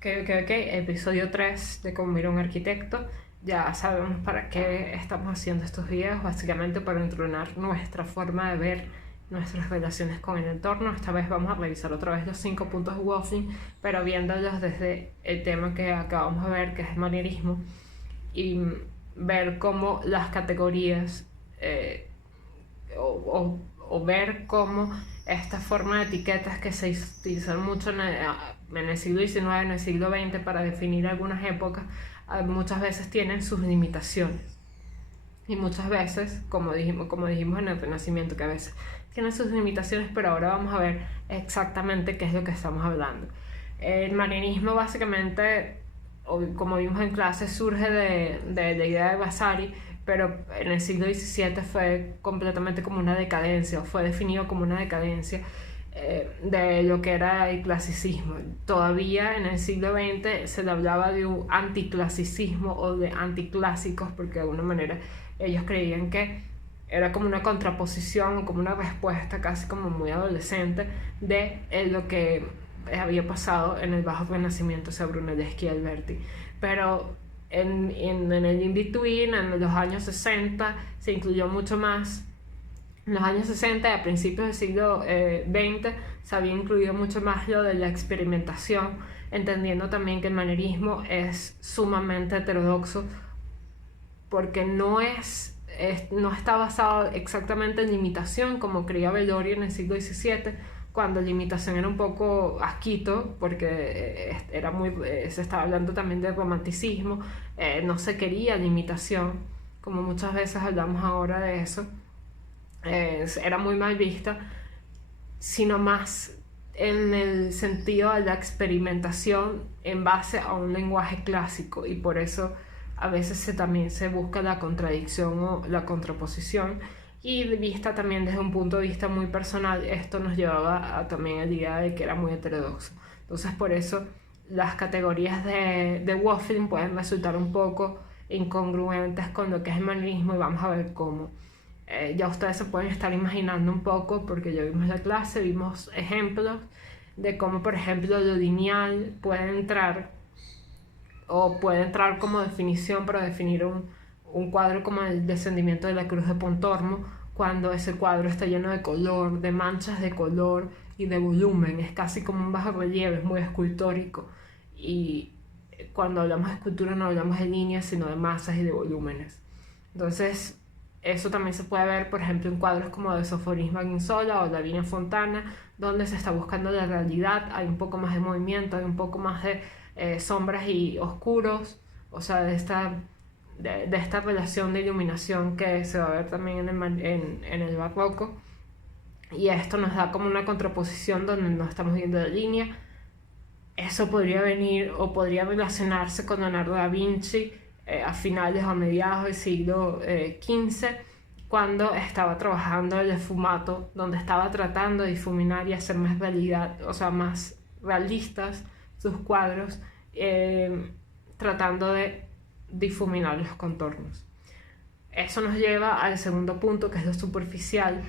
Episodio 3 de Cómo Mira un Arquitecto. Ya sabemos para qué estamos haciendo estos videos, básicamente para entrenar nuestra forma de ver nuestras relaciones con el entorno. Esta vez vamos a revisar otra vez los 5 puntos de Wolfing, pero viéndolos desde el tema que acabamos de ver, que es el manierismo, y ver cómo las categorías o ver cómo esta forma de etiquetas que se utilizan mucho en el siglo XIX, en el siglo XX para definir algunas épocas, muchas veces tienen sus limitaciones. Y muchas veces, como dijimos en el Renacimiento, que a veces tienen sus limitaciones, pero ahora vamos a ver exactamente qué es lo que estamos hablando. El manierismo básicamente, como vimos en clase, surge de la idea de Vasari, pero en el siglo XVII fue completamente como una decadencia, o fue definido como una decadencia de lo que era el clasicismo. Todavía en el siglo XX se le hablaba de un anticlasicismo o de anticlásicos, porque de alguna manera ellos creían que era como una contraposición o como una respuesta casi como muy adolescente de lo que había pasado en el Bajo Renacimiento, o sea, Brunelleschi y Alberti. Pero en el in-between, en los años 60, se incluyó mucho más. En los años 60 y a principios del siglo XX se había incluido mucho más lo de la experimentación, entendiendo también que el manierismo es sumamente heterodoxo porque no está basado exactamente en limitación como creía Bellorio en el siglo XVII, cuando la imitación era un poco asquito, porque se estaba hablando también del romanticismo, no se quería la imitación, como muchas veces hablamos ahora de eso, era muy mal vista, sino más en el sentido de la experimentación en base a un lenguaje clásico, y por eso a veces también se busca la contradicción o la contraposición, y vista también desde un punto de vista muy personal, esto nos llevaba a también a la idea de que era muy heterodoxo. Entonces por eso las categorías de Wolfing pueden resultar un poco incongruentes con lo que es el manierismo, y vamos a ver cómo. Ya ustedes se pueden estar imaginando un poco, porque ya vimos la clase, vimos ejemplos de cómo, por ejemplo, lo lineal puede entrar como definición para definir un cuadro como el descendimiento de la cruz de Pontormo, cuando ese cuadro está lleno de color, de manchas de color y de volumen. Es casi como un bajo relieve, es muy escultórico, y cuando hablamos de escultura no hablamos de líneas sino de masas y de volúmenes. Entonces eso también se puede ver, por ejemplo, en cuadros como de Sofonismo Maginsola o Lavinia Fontana, donde se está buscando la realidad, hay un poco más de movimiento, hay un poco más de sombras y oscuros, o sea, de esta relación de iluminación que se va a ver también en el barroco, y esto nos da como una contraposición donde no estamos viendo la línea. Eso podría venir o podría relacionarse con Leonardo da Vinci a finales o mediados del siglo XV, cuando estaba trabajando el esfumato, donde estaba tratando de difuminar y hacer más realidad, o sea, más realistas sus cuadros, tratando de difuminar los contornos. Eso nos lleva al segundo punto, que es lo superficial.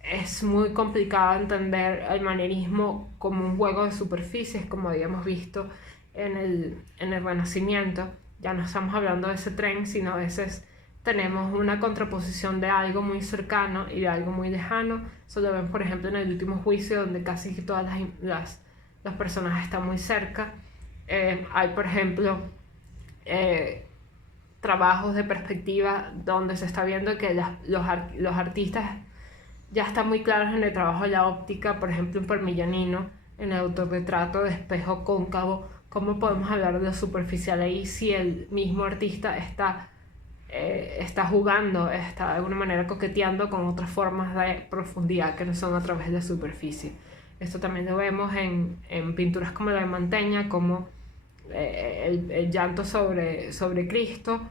Es muy complicado entender el manierismo como un juego de superficies, como habíamos visto en el Renacimiento. Ya no estamos hablando de ese tren, sino a veces tenemos una contraposición de algo muy cercano y de algo muy lejano. Eso lo ven, por ejemplo, en el Último Juicio, donde casi todas las personas están muy cerca. Hay, por ejemplo, trabajos de perspectiva donde se está viendo que los artistas ya están muy claros en el trabajo de la óptica, por ejemplo en Parmigianino, en el autorretrato de espejo cóncavo. ¿Cómo podemos hablar de lo superficial ahí si el mismo artista está jugando, está de alguna manera coqueteando con otras formas de profundidad que no son a través de la superficie? Esto también lo vemos en pinturas como la de Mantegna, como el llanto sobre Cristo.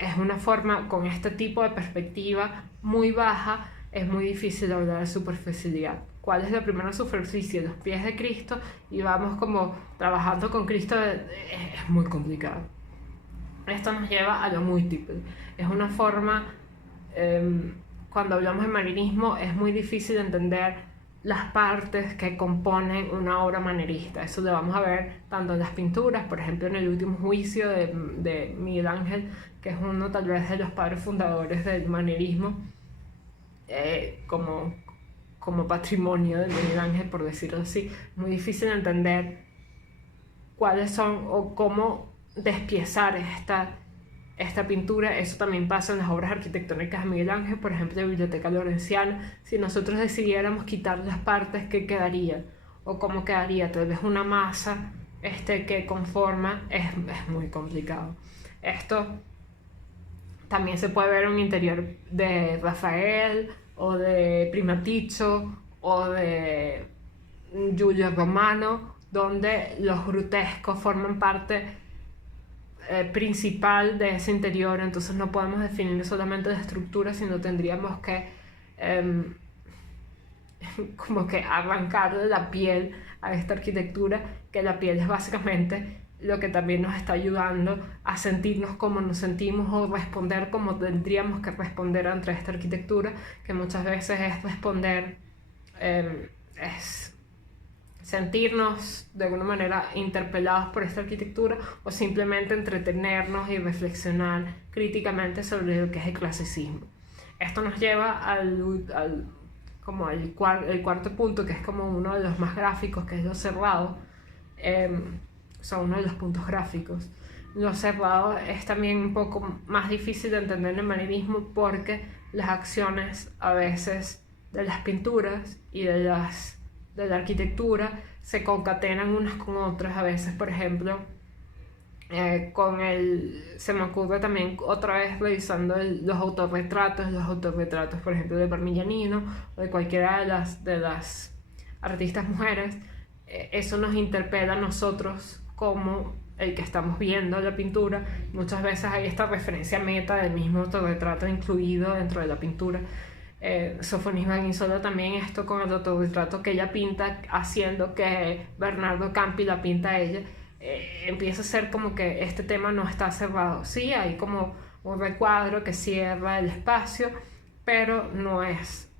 Es una forma, con este tipo de perspectiva muy baja, es muy difícil hablar de superficialidad. ¿Cuál es la primera superficie? Los pies de Cristo, y vamos como trabajando con Cristo, es muy complicado. Esto nos lleva a lo múltiple. Es una forma, cuando hablamos de manierismo, es muy difícil entender las partes que componen una obra manierista. Eso lo vamos a ver tanto en las pinturas, por ejemplo en el último juicio de Miguel Ángel, que es uno tal vez de los padres fundadores del manierismo, como patrimonio de Miguel Ángel, por decirlo así. Muy difícil de entender cuáles son o cómo despiezar esta pintura. Eso también pasa en las obras arquitectónicas de Miguel Ángel, por ejemplo, la Biblioteca Lawrenciana. Si nosotros decidiéramos quitar las partes, ¿qué quedaría? O cómo quedaría, tal vez una masa que conforma, es muy complicado. Esto también se puede ver en un interior de Rafael, o de Primaticcio, o de Giulio Romano, donde los grutescos forman parte principal de ese interior. Entonces no podemos definir solamente la estructura, sino tendríamos que como que arrancarle la piel a esta arquitectura, que la piel es básicamente lo que también nos está ayudando a sentirnos como nos sentimos, o responder como tendríamos que responder ante esta arquitectura, que muchas veces es responder, es sentirnos de alguna manera interpelados por esta arquitectura, o simplemente entretenernos y reflexionar críticamente sobre lo que es el clasicismo. Esto nos lleva al cuarto punto, que es como uno de los más gráficos, que es lo cerrado. Son uno de los puntos gráficos. Lo cerrado es también un poco más difícil de entender en el manierismo, porque las acciones a veces de las pinturas y de la arquitectura se concatenan unas con otras. A veces, por ejemplo, se me ocurre también otra vez revisando los autorretratos, por ejemplo, de Parmigianino o de cualquiera de las artistas mujeres. Eso nos interpela a nosotros como el que estamos viendo la pintura. Muchas veces hay esta referencia meta del mismo autorretrato incluido dentro de la pintura. Sofonis Balinsolo también, esto con el autorretrato que ella pinta, haciendo que Bernardo Campi la pinta a ella, empieza a ser como que este tema no está cerrado. Sí, hay como un recuadro que cierra el espacio, pero no es,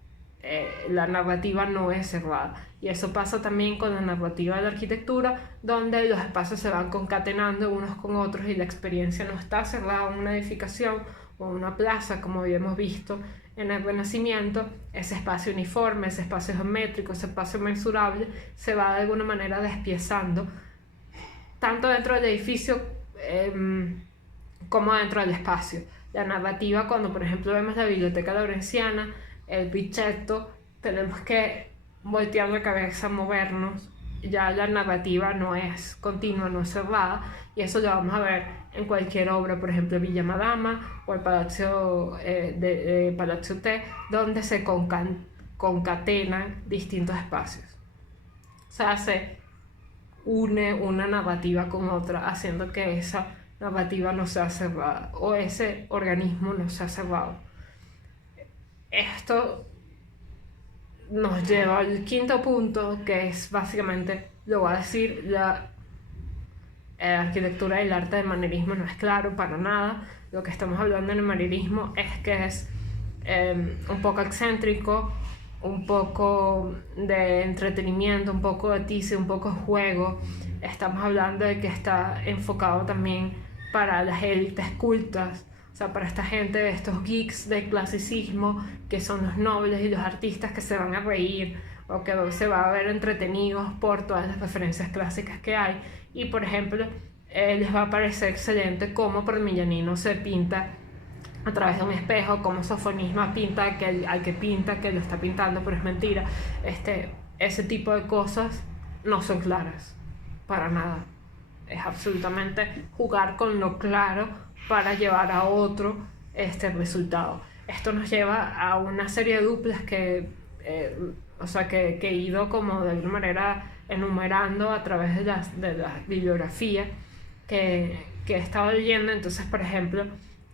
la narrativa no es cerrada. Y eso pasa también con la narrativa de la arquitectura, donde los espacios se van concatenando unos con otros y la experiencia no está cerrada en una edificación o una plaza, como habíamos visto en el Renacimiento. Ese espacio uniforme, ese espacio geométrico, ese espacio mensurable se va de alguna manera despiezando, tanto dentro del edificio como dentro del espacio. La narrativa, cuando por ejemplo vemos la Biblioteca Lawrenciana, el Pichetto, tenemos que voltear la cabeza, movernos. Ya la narrativa no es continua, no es cerrada, y eso lo vamos a ver en cualquier obra, por ejemplo Villa Madama o el Palazzo Palazzo Te, donde se concatenan distintos espacios. O sea, se une una narrativa con otra, haciendo que esa narrativa no sea cerrada, o ese organismo no sea cerrado. Esto nos lleva al quinto punto, que es básicamente, lo voy a decir, la arquitectura y el arte del manierismo no es claro para nada. Lo que estamos hablando en el manierismo es que es un poco excéntrico, un poco de entretenimiento, un poco de tice, un poco de juego. Estamos hablando de que está enfocado también para las élites cultas, o sea, para esta gente, de estos geeks del clasicismo, que son los nobles y los artistas que se van a reír o que se van a ver entretenidos por todas las referencias clásicas que hay. Y por ejemplo, les va a parecer excelente cómo Parmigianino se pinta a través de un espejo, cómo Sofonisma pinta al que pinta, que lo está pintando, pero es mentira. Ese tipo de cosas no son claras para nada. Es absolutamente jugar con lo claro para llevar a otro resultado. Esto nos lleva a una serie de duplas que he ido como de alguna manera enumerando a través de la bibliografía que he estado leyendo. Entonces, por ejemplo,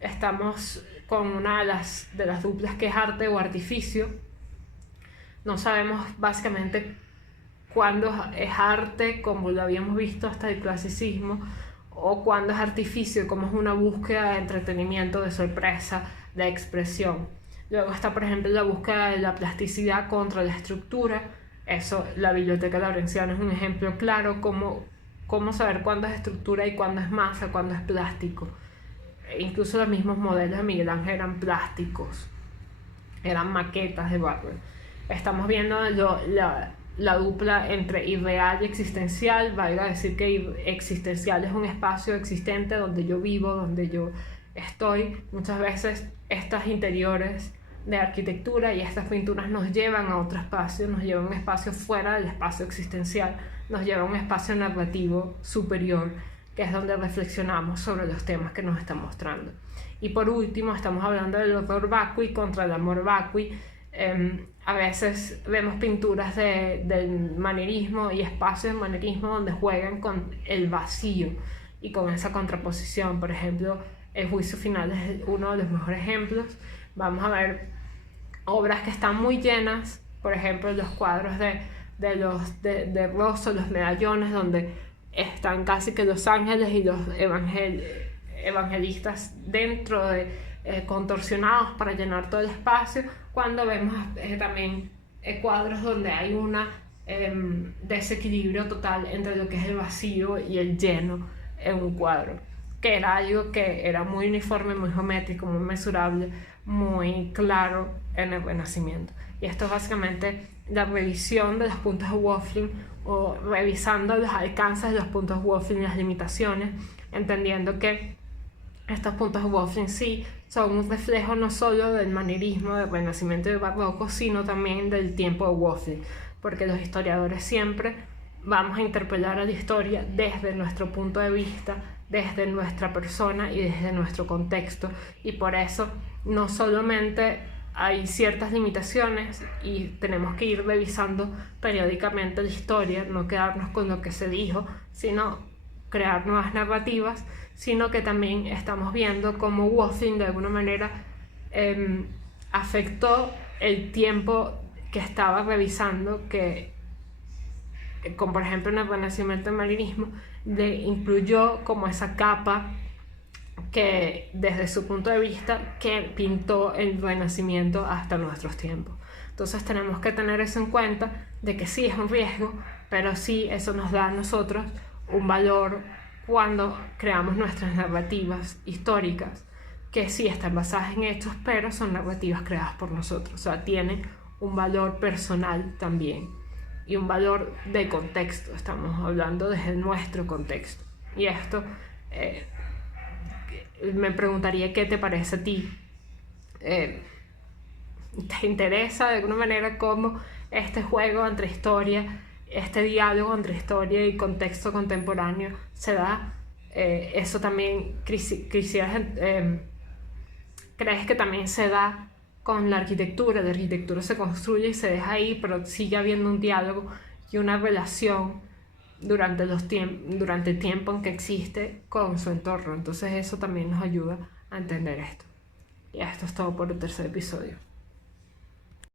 estamos con una de las duplas, que es arte o artificio. No sabemos básicamente cuándo es arte, como lo habíamos visto hasta el clasicismo, o cuándo es artificio, como es una búsqueda de entretenimiento, de sorpresa, de expresión. Luego está, por ejemplo, la búsqueda de la plasticidad contra la estructura, Eso, la Biblioteca Laurenciana es un ejemplo claro cómo saber cuándo es estructura y cuándo es masa, cuándo es plástico. Incluso los mismos modelos de Miguel Ángel eran plásticos, eran maquetas de barro. Estamos viendo la dupla entre irreal y existencial. Valga decir que existencial es un espacio existente donde yo vivo, donde yo estoy. Muchas veces estas interiores de arquitectura y estas pinturas nos llevan a otro espacio, nos llevan a un espacio fuera del espacio existencial, nos llevan a un espacio narrativo superior, que es donde reflexionamos sobre los temas que nos están mostrando. Y por último, estamos hablando del horror vacui contra el amor vacui. A veces vemos pinturas del manierismo y espacios del manierismo donde juegan con el vacío y con esa contraposición. Por ejemplo, El juicio final es uno de los mejores ejemplos. Vamos a ver obras que están muy llenas, por ejemplo, los cuadros de Rosso, los medallones, donde están casi que los ángeles y los evangelistas dentro de contorsionados para llenar todo el espacio, cuando vemos también cuadros donde hay un desequilibrio total entre lo que es el vacío y el lleno en un cuadro, que era algo que era muy uniforme, muy geométrico, muy mesurable, muy claro en el Renacimiento. Y esto es básicamente la revisión de los puntos de Wolfling, o revisando los alcances de los puntos de Wolfling y las limitaciones, entendiendo que estos puntos de Wolfling sí son un reflejo no solo del manierismo, del Renacimiento y del Barroco, sino también del tiempo de Wolfling, porque los historiadores siempre vamos a interpelar a la historia desde nuestro punto de vista, desde nuestra persona y desde nuestro contexto, y por eso no solamente hay ciertas limitaciones y tenemos que ir revisando periódicamente la historia, no quedarnos con lo que se dijo, sino crear nuevas narrativas, sino que también estamos viendo cómo Wolfling de alguna manera afectó el tiempo que estaba revisando, que como por ejemplo en el Renacimiento del manierismo, le incluyó como esa capa que desde su punto de vista que pintó el Renacimiento hasta nuestros tiempos. Entonces tenemos que tener eso en cuenta, de que sí es un riesgo, pero sí eso nos da a nosotros un valor cuando creamos nuestras narrativas históricas, que sí están basadas en hechos, pero son narrativas creadas por nosotros, o sea, tienen un valor personal también y un valor de contexto. Estamos hablando desde nuestro contexto, y esto me preguntaría qué te parece a ti. ¿Te interesa de alguna manera cómo este juego entre historia, este diálogo entre historia y contexto contemporáneo se da? Eso también quisieras, ¿crees que también se da con la arquitectura? La arquitectura se construye y se deja ahí, pero sigue habiendo un diálogo y una relación durante el tiempo en que existe con su entorno. Entonces eso también nos ayuda a entender esto. Y esto es todo por el tercer episodio.